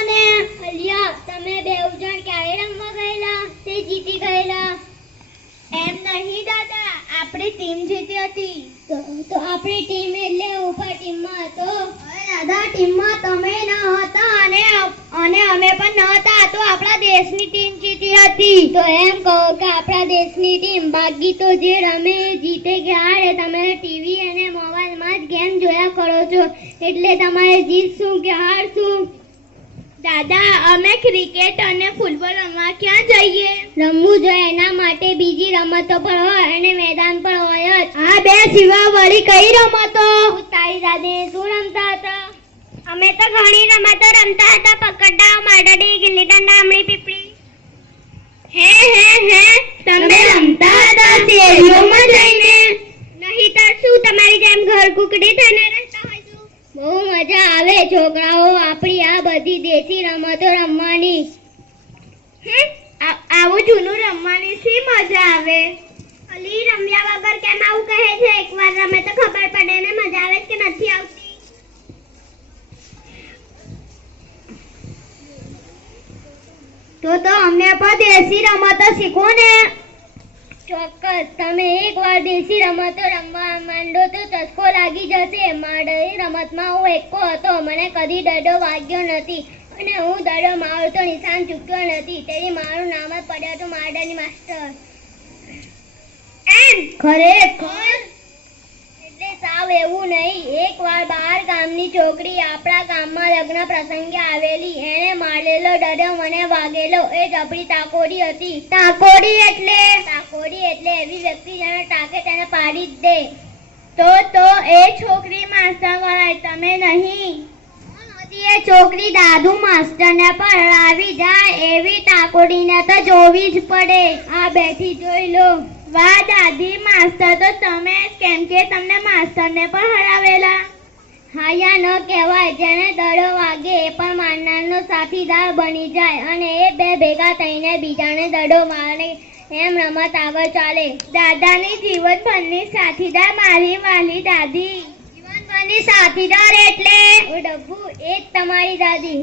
આપણે ને અલિયા, તમે બે જણ ક્યારે રમવા ગયેલા? તે જીતી ગયેલા. એમ નહીં, દાદા. આપણી ટીમ જીતી હતી. તો આપણી ટીમ એટલે ઉપર ટીમમાં હતો. દાદા, ટીમમાં તમે ન હતા અને અને અમે પણ ન હતા, તો આપણા દેશની ટીમ જીતી હતી. તો એમ કહો કે આપણા દેશની ટીમ બાકી તો જે રમે એ જીતે કે હારે. તમે ટીવી અને મોબાઈલમાં જ ગેમ જોયા કરો છો. એટલે તમારે જીતશું કે હારશું? દાદા, અમે ક્રિકેટ અને ફૂટબોલ રમવા ક્યાં જઈએ? રમવું જોઈએ એના માટે બીજી રમતો પણ હોય અને મેદાન પણ હોય જ. આ બે સિવાય વળી કઈ રમતો? તારી દાદી શું રમતા હતા? અમે તો ઘણી રમતો રમતા હતા પકડડા માડડી ગિલ્લી દંડા આમળી, પીપળી. હે હે હે, તમે રમતા હતા શેરીઓમાં જઈને? નહીં તો શું, તમારી જેમ ઘર કુકડી થઈને મજા આવે છોકરાઓ આપણી આ બધી દેશી રમતો રમવાની. આવું જૂનું રમવાની શી મજા આવે? અલી રમ્યા વગર કેમ આવું કહે છે? એકવાર રમે તો ખબર પડે ને મજા આવે કે નથી આવતી. તો તો અમને પણ દેશી રમતો શીખો ને. ચોક્કસ. તમે એકવાર દેશી રમતો રમવા માંડો તો ચસ્કો લાગી જશે. મારી રમતમાં હું એકો હતો. મને કદી દડો વાગ્યો નથી અને હું દડો મારતો નિશાન ચૂક્યો નથી. તેથી મારું નામ જ પડ્યું હતું માર્ડની માસ્ટર. એમ. ખરેખર? એવું નહીં એકવાર બહાર ગામની છોકરી આપણા ગામમાં લગ્ન પ્રસંગે આવેલી એણે મારેલો ડડો મને વાગેલો એ જબરી તાકોડી હતી. તાકોડી એટલે? તાકોડી એટલે એવી વ્યક્તિ જેને ટાકે તેને પાડી જ દે. તો તો એ છોકરી માસ્ટર વળાય તમે નહીં? એ છોકરી દાદુ માસ્ટરને પણ આવી જાય એવી તાકોડીને તો જોવી જ પડે. આ બેઠી જોઈ લો. વાહ દાદી માસ્ટર તો તમે કેમ કે તમને માસ્ટરને પણ હરાવેલા. હાયા ન કહેવાય, જેને દડો વાગે એ પણ મારનારનો સાથીદાર બની જાય અને એ બે ભેગા થઈને બીજાને દડો મારે એમ રમત આગળ ચાલે. દાદાની જીવનભરની સાથીદાર મારી વાલી દાદી. જીવનભરની સાથીદાર એટલે? ડબ્બુ, એ જ તમારી દાદી.